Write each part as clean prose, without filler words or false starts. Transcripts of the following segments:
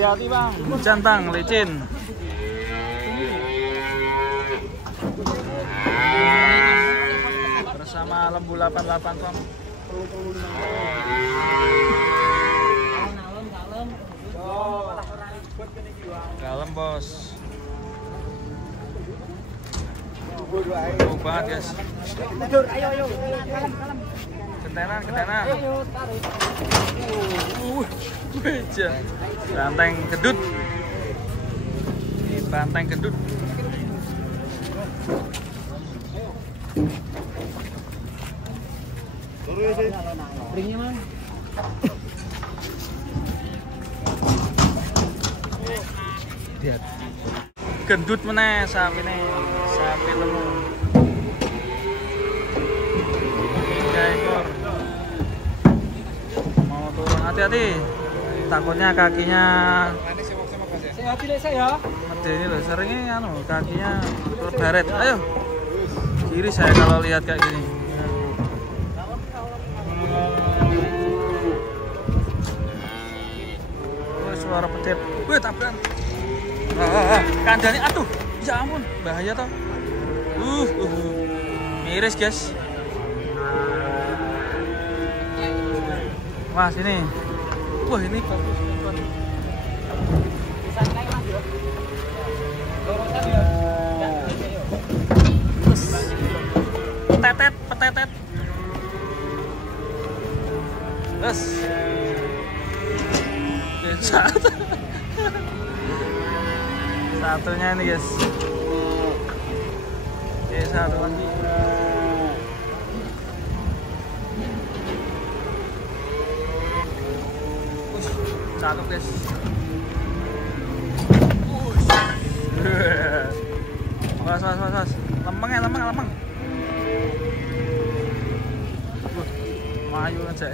Hati-hati bang, hujan bang, licin. Bersama Lembu 88 bang. Kalem bos. Bau banget guys. Ayo. Kentenan. Beja. Banteng gendut. Banteng gendut. Ringnya mang. Lihat. Gendut meneh sapi nih. Sapi lemu. 3 ekor. Mau turun hati-hati. Takutnya kakinya Hati saya. ini loh, seringnya kakinya berbaret. Ayo. Kiri saya kalau lihat kayak gini. Suara petir. Wih, tabrakan. Kandani, aduh. Ya ampun, bahaya toh. Miris, guys. Wah, sini. Wah, ini bagus. Petetet. Terus. Satunya ini guys. Oke, satu lagi. Cakep guys. Was. Lemeng. Mayu aja.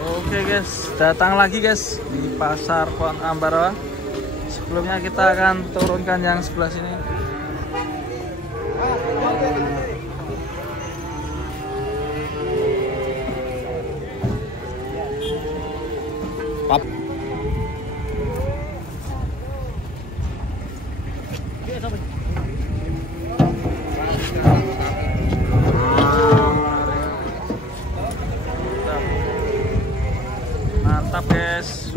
Oke guys, datang lagi guys di pasar Pohon Ambarawa. Sebelumnya kita akan turunkan yang sebelah sini. Pap. Mantap guys.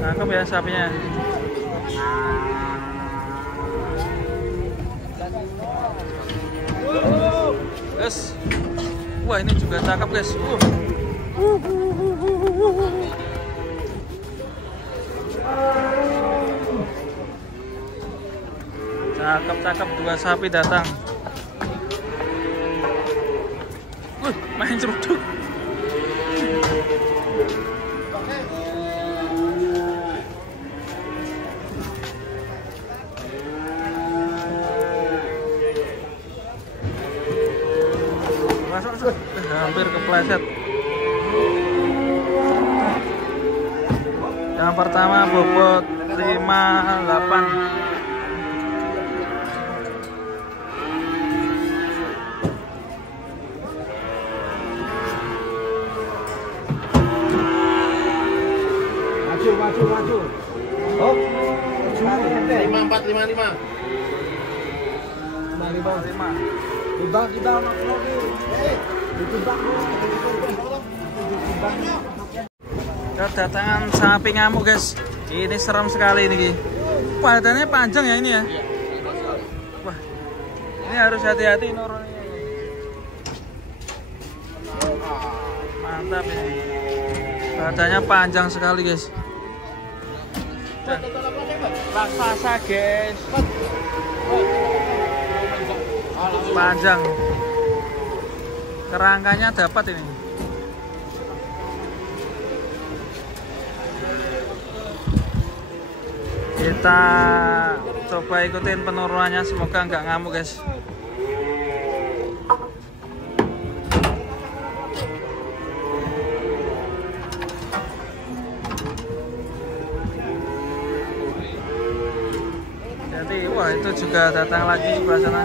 Cakep ya sapinya. Guys. Wah, ini juga cakep guys. Cakep, 2 sapi datang. Main ceruduk. Masuk. Hampir kepleset. Yang pertama bobot 58. Maju. Oh. 5455. 55. Dibang Kedatangan sapi ngamuk guys. Ini serem sekali ini. Badannya panjang ya ini ya. Wah, ini harus hati-hati nurunnya. Mantap ini. Badannya panjang sekali guys. Raksasa guys. Panjang. Kerangkanya dapat ini. Kita coba ikutin penurunannya, semoga nggak ngamuk guys. Jadi wah, itu juga datang lagi sebelah sana.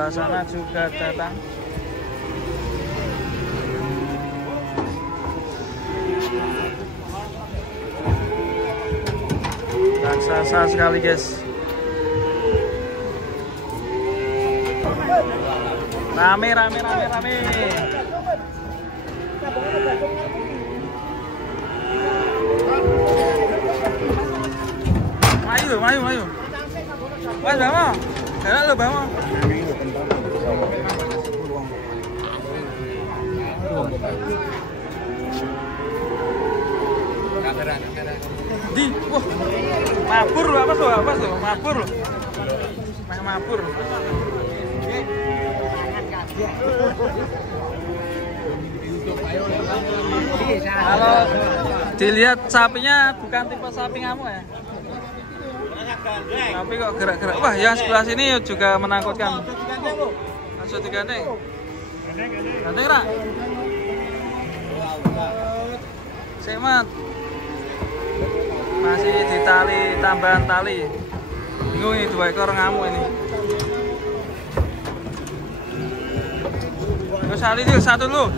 Sebelah sana juga datang. Raksasa sekali guys. Rame. Mayu. Mas Bamo, jalan lo Bamo. Di, wah, mabur apa tuh? Mabur. Kalau dilihat sapinya bukan tipe sapi ngamuk ya. Tapi kok gerak-gerak. Wah, yang sebelah sini juga menakutkan. Langsung digandeng. Gandeng Ra. Semat. Masih ditali tambahan tali. Bingung ini 2 ekor ngamuk ini. Terus kali ini satu dulu.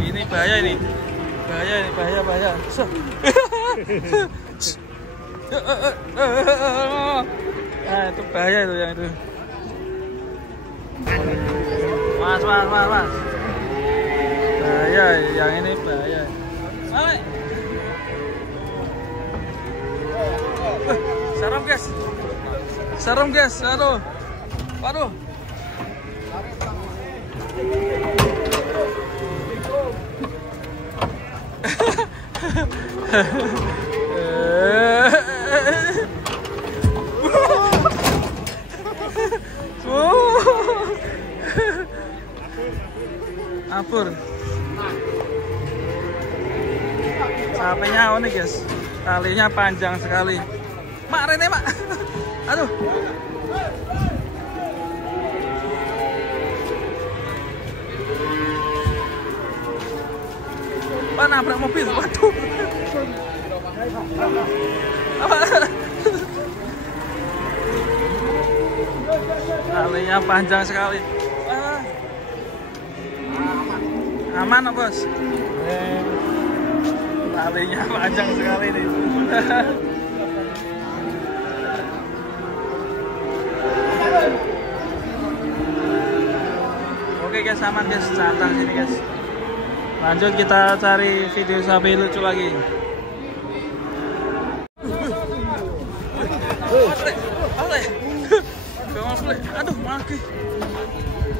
Ini bahaya ini. Bahaya. Nah, itu bahaya itu yang itu. Mas. Bahaya, yang ini bahaya. Serem guys. Waduh. Ampun. Sapinya unik guys. Talinya panjang sekali. Mak Rene mak. Aduh. Pak nabrak mobil. Waduh. Apa? Talinya panjang sekali. Aman kok bos. Talinya panjang sekali nih. Oke guys, aman guys, santai sini guys. Lanjut kita cari video sapi lucu lagi. Aduh, maki.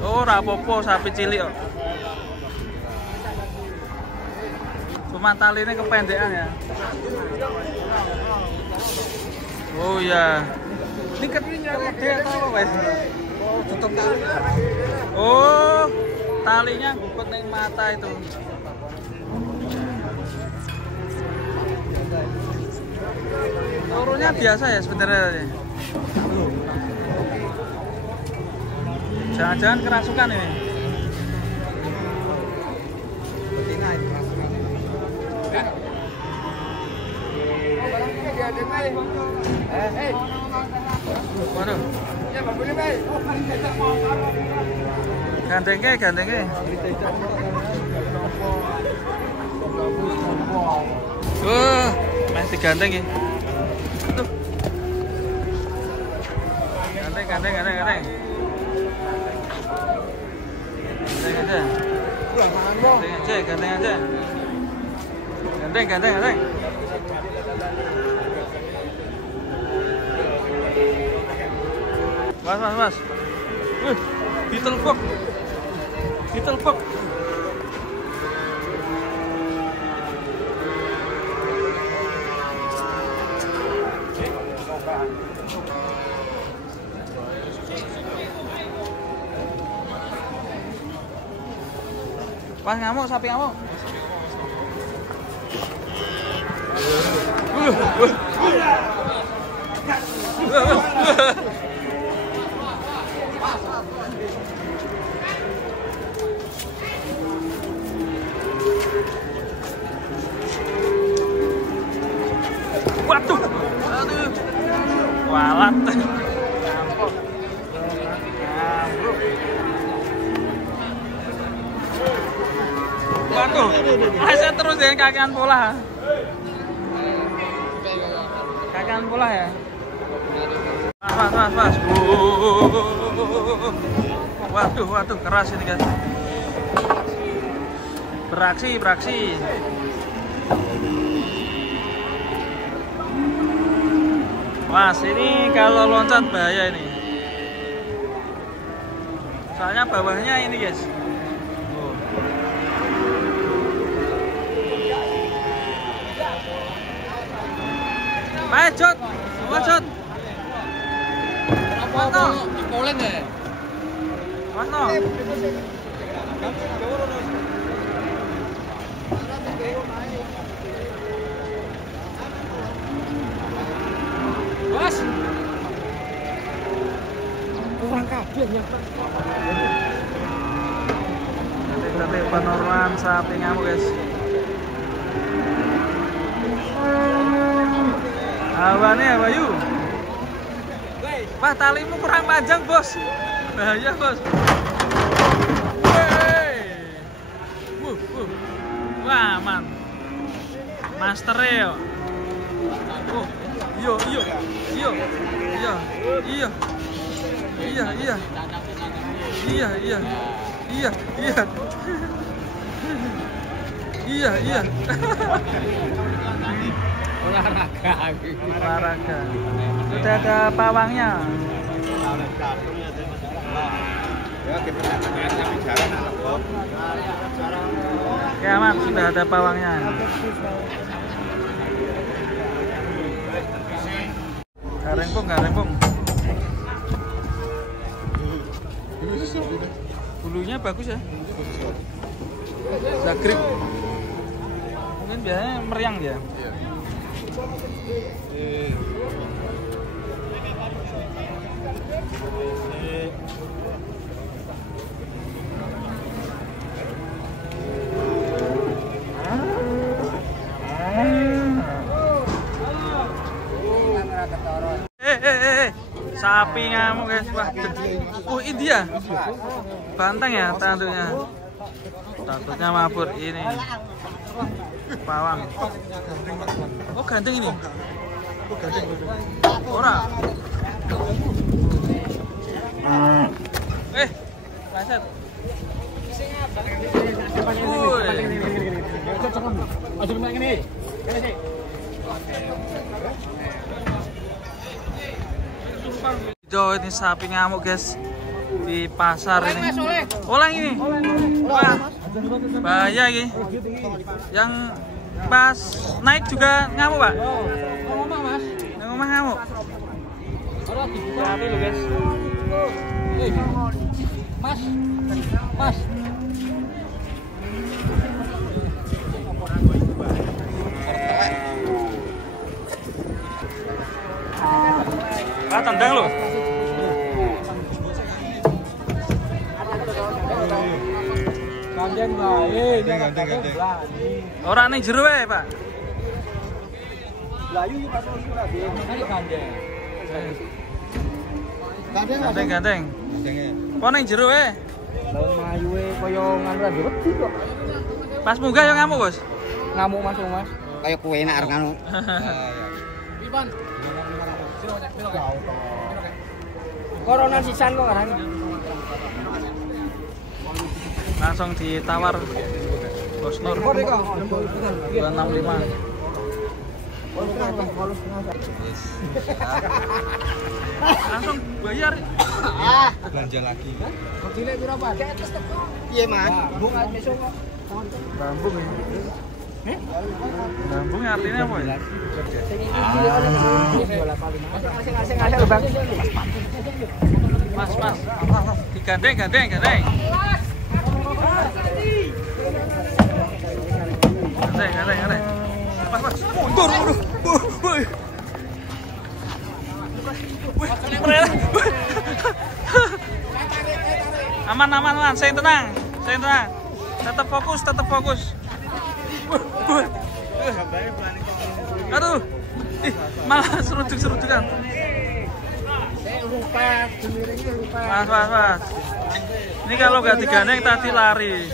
Oh, rapopo sapi cilik kok. Cuma tali ini kependekan ya. Oh ya. Ini gede atau apa ya? Tutup tali. Oh, talinya gugut ning mata itu. Turunnya biasa ya sebenarnya. Jangan-jangan kerasukan ini. Waduh. Gandengnya. Masih gandeng ya. Tuh. Gandeng. Gandeng aja. Gandeng. Mas. Beetle Fox. Pas ngamuk, sapi ngamuk. Waduh. Walat. Waduh, saya terus ya kakian pola. Kakian pola ya. Mas. Waduh, keras ini guys. Beraksi. Mas, ini kalau loncat bahaya ini. Soalnya bawahnya ini guys. Ayo Jod, Jod. Mana? Poleng ya? Mana? Bos. Kurang kabel ya. Nanti penurunan sapi ngamuk guys. Awane ya Bayu. Wah, talimu kurang panjang bos. Bahaya bos. Wah, aman. Master yo. Iya. Olahraga. Sudah ada pawangnya. Oke aman, sudah ada pawangnya. Garempung. Bulunya bagus ya. Zagrib. Mungkin biasanya meriang dia. Sapi ngamuk guys. Wah, India. Banteng ya tanduknya. Takutnya mabur ini. Pawang. Oh, gandeng ini. Ora. Paset. Hijau ini sapi ngamuk guys di pasar ini. Oleng ini. Wah, bahaya ini. Yang pas naik juga ngamuk pak. Yang rumah ngamuk. Sapi lo guys. Mas. Tendang lo. Gandeng wae. Gandeng. Ora ning jero wae, Pak. Layu iki Pak Surabaya. Ini gandeng. Gandeng. Kok ning jero wae? Lawan mayuwe kaya nganu ra wedi kok. Pas munggah yo ngamuk, Bos. Ngamuk Mas. Kaya kowe enak arep nganu. Ipan. Corona sisan kok kan. Langsung ditawar Bos Nur 265. Langsung bayar. Belanja lagi. Cilik pira, Pak? Piye, Mas? Bambung ya. Bambung artinya apa ya? Mas. Digandeng. Gandeng. Mas. Mundur. Aman. Saya tenang. Tetap fokus. Aduh. Malah seruduk-serudukan. pas, miringnya lupa. Pas. Ini kalau nggak digandeng tadi lari.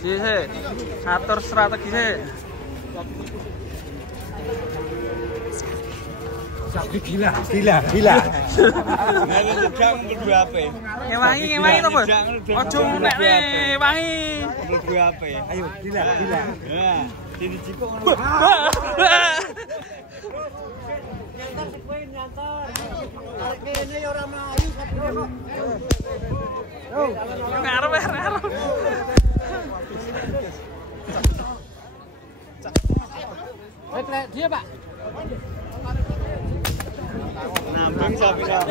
Sih, atur strategi sih. Gila. Ngewangi to, Bos. Ojo nek wangi. Ayo, gila. Nah, sini jipuk ngono. Ngarep. Dia, Pak. Nambing sapi lah.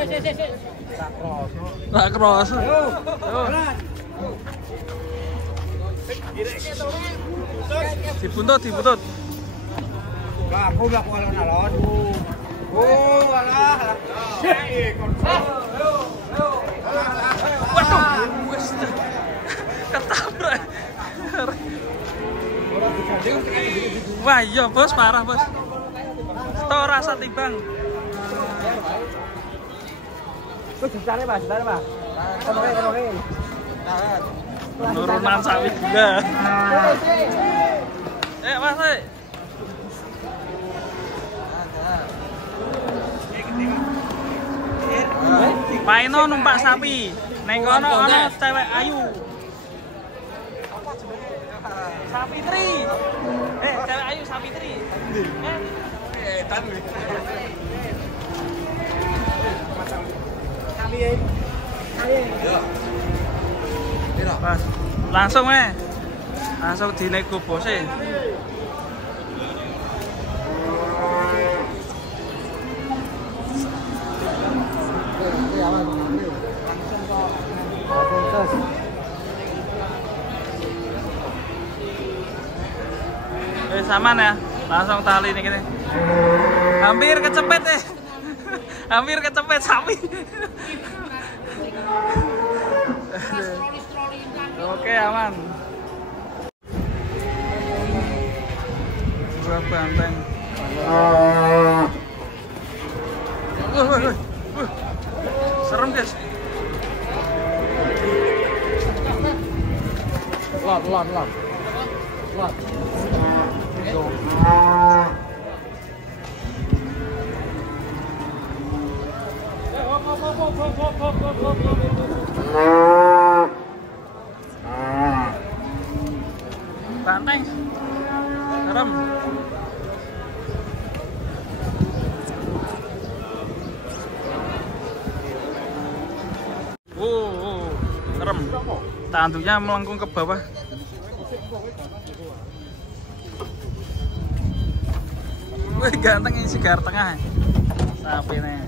Tak cross. Dibuntut. Aku udah kuala nalon. Oh, alah. Waduh, wes ketabrak. Wah iya bos, parah bos. Stor rasa timbang. Mas. Penurunan sapi juga. Mas. Paino numpak sapi. Neng kono ono cewek ayu. Sapitri. Cewek ayu Sapitri. Pas. Langsung dinego bose. Saman ya, langsung tali ini gini. Hampir kecepet hampir kecepet sapi. Oke, aman. Dua banteng. Serem guys. Lot. Banteng. Serem. Serem. Tanduknya melengkung ke bawah. Wih, ganteng ini sigar tengah. Sapi nih.